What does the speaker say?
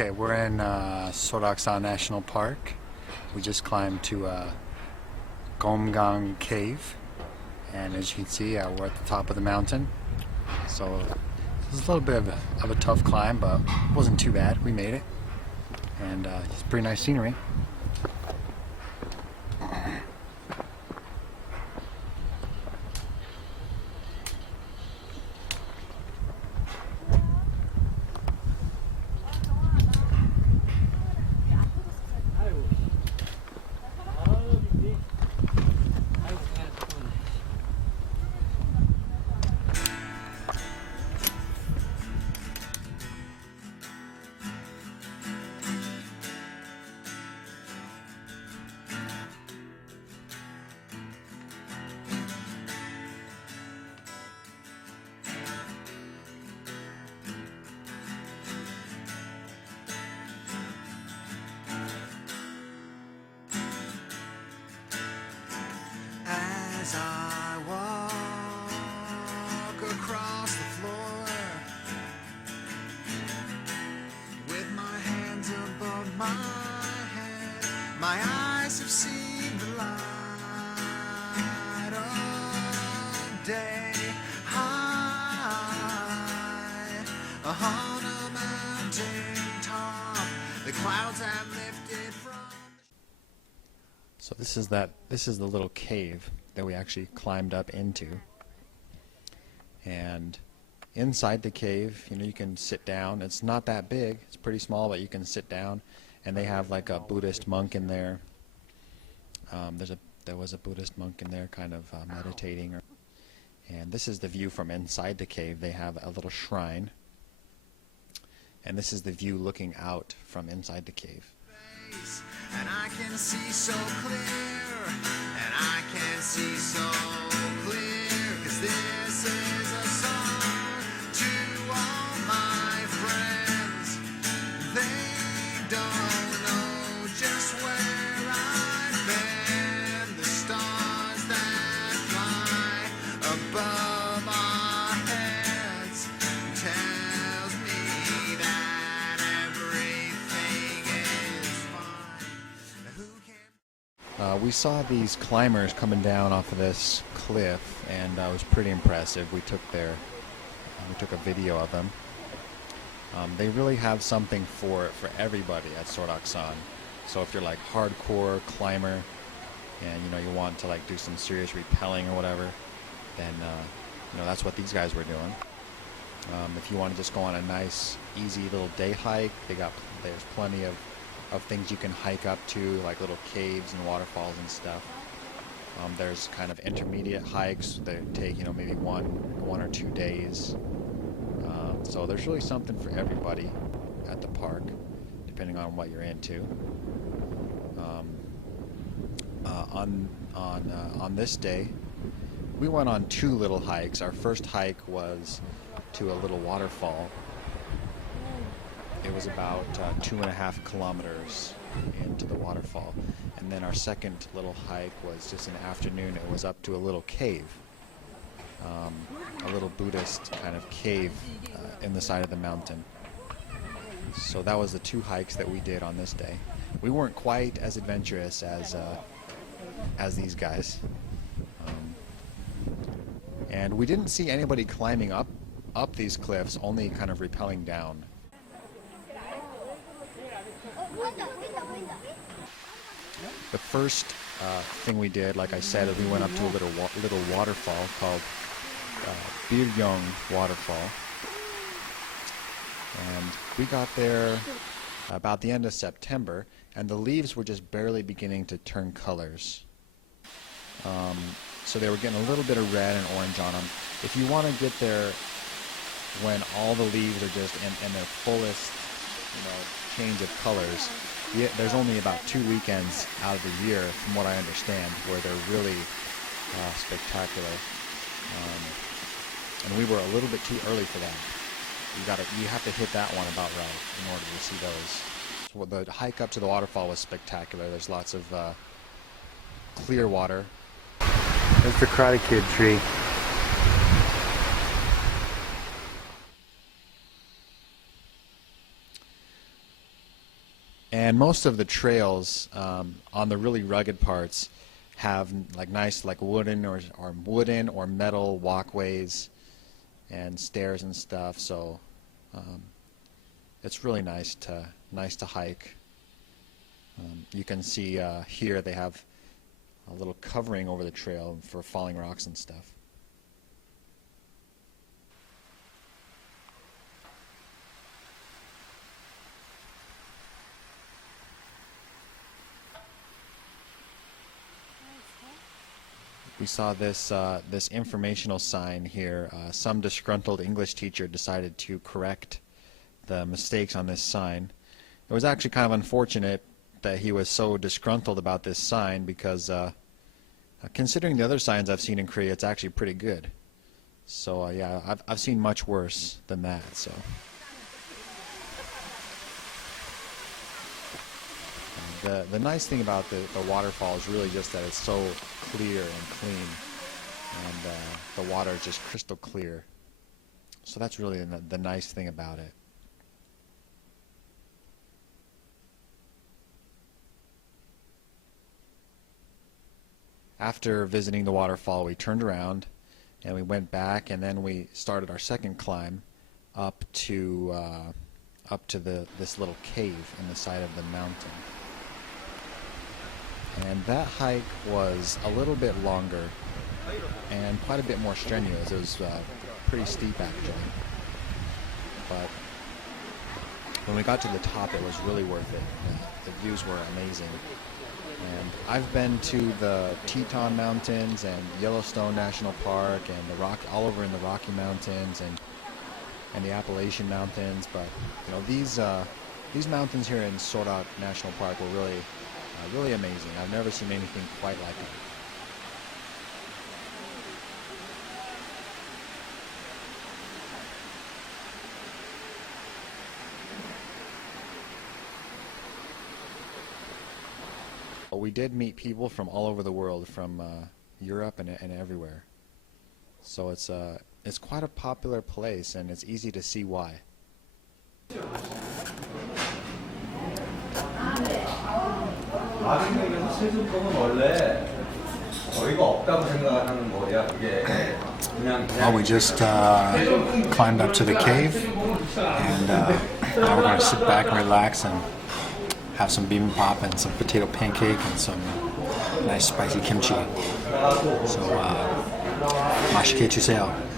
Okay, we're in Seoraksan National Park. We just climbed to Gomgang Cave, and as you can see, we're at the top of the mountain. So it was a little bit of a tough climb, but it wasn't too bad. We made it, and it's pretty nice scenery. As I walk across the floor with my hands above my head, my eyes have seen the light of day. High on a mountain top, the clouds have lifted from. So this is the little cave that we actually climbed up into. And inside the cave, you can sit down. It's not that big. It's pretty small, but you can sit down. And they have like a Buddhist monk in there. There was a Buddhist monk in there, kind of meditating. And this is the view from inside the cave. They have a little shrine. And this is the view looking out from inside the cave. And I can see so clear, and I can see so clear, 'cause this is a song to all my friends. They don't know just where I've been. The stars that fly above our heads tells me that everything is fine. We saw these climbers coming down off of this cliff, and it was pretty impressive. We took a video of them. They really have something for everybody at Seoraksan. So if you're like hardcore climber, and you want to like do some serious rappelling or whatever, then that's what these guys were doing. If you want to just go on a nice, easy little day hike, there's plenty of things you can hike up to, like little caves and waterfalls and stuff. There's kind of intermediate hikes that take maybe one or 2 days. So there's really something for everybody at the park, depending on what you're into. On this day, we went on 2 little hikes. Our first hike was to a little waterfall. It was about 2.5 kilometers into the waterfall. And then our second little hike was just an afternoon. It was up to a little cave, a little Buddhist kind of cave in the side of the mountain. So that was the 2 hikes that we did on this day. We weren't quite as adventurous as these guys. And we didn't see anybody climbing up these cliffs, only kind of rappelling down. The first thing we did, like I said, is we went up to a little waterfall called Biryong Waterfall. And we got there about the end of September, and the leaves were just barely beginning to turn colors. So they were getting a little bit of red and orange on them. If you want to get there when all the leaves are just in their fullest, change of colors, there's only about 2 weekends out of the year, from what I understand, where they're really spectacular. And we were a little bit too early for that. You have to hit that one about right in order to see those. So the hike up to the waterfall was spectacular. There's lots of clear water. There's the Karate Kid tree. And most of the trails on the really rugged parts have like nice like wooden or metal walkways and stairs and stuff. So it's really nice to hike. You can see here they have a little covering over the trail for falling rocks and stuff. We saw this this informational sign here. Some disgruntled English teacher decided to correct the mistakes on this sign. It was actually kind of unfortunate that he was so disgruntled about this sign because considering the other signs I've seen in Korea, it's actually pretty good. So yeah, I've seen much worse than that. So. The nice thing about the waterfall is really just that it's so clear and clean, and the water is just crystal clear. So that's really the nice thing about it. After visiting the waterfall, we turned around and we went back, and then we started our second climb up to this little cave in the side of the mountain. And that hike was a little bit longer and quite a bit more strenuous. It was pretty steep actually. But when we got to the top, it was really worth it. The views were amazing. And I've been to the Teton Mountains and Yellowstone National Park and all over in the Rocky Mountains and the Appalachian Mountains, but you know these mountains here in Seorak National Park were really amazing. I've never seen anything quite like it. We did meet people from all over the world, from Europe and everywhere. So it's quite a popular place, and it's easy to see why. Well, we just climbed up to the cave, and now we're going to sit back and relax and have some bibimbap and some potato pancake and some nice spicy kimchi. So, 맛있게 드세요.